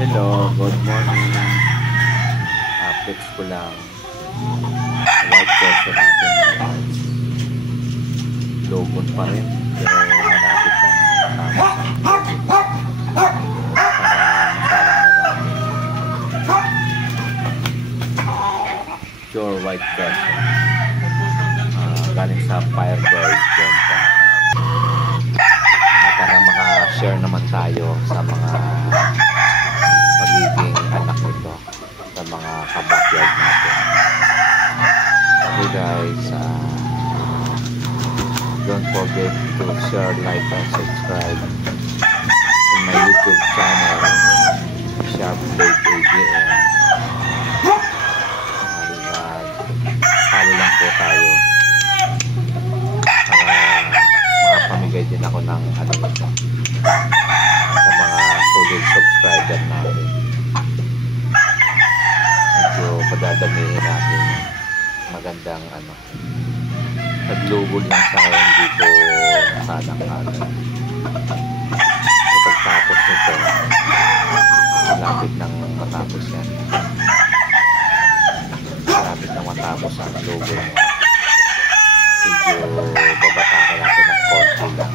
Hello, good morning. Updates ko lang. White question natin ngayon. Logon pa rin. Pero malapit ng para pure white question. Galing sa Firebird Benta. Para maka-share naman tayo sa mga magiging anak nito, sa mga kabakyard natin. Okay guys, don't forget to share, like, and subscribe in my YouTube channel, Sharpblade AGN. Follow lang po tayo para makapamigay din ako ng ano ito sa mga solid subscriber natin. Medyo padadamihin natin magandang ano, naglugol lang sa ngayon dito sanang ano. Pagtapos nito, malapit nang matapos yan, malapit nang matapos ang lugol. Medyo babata ka natin ng konti lang.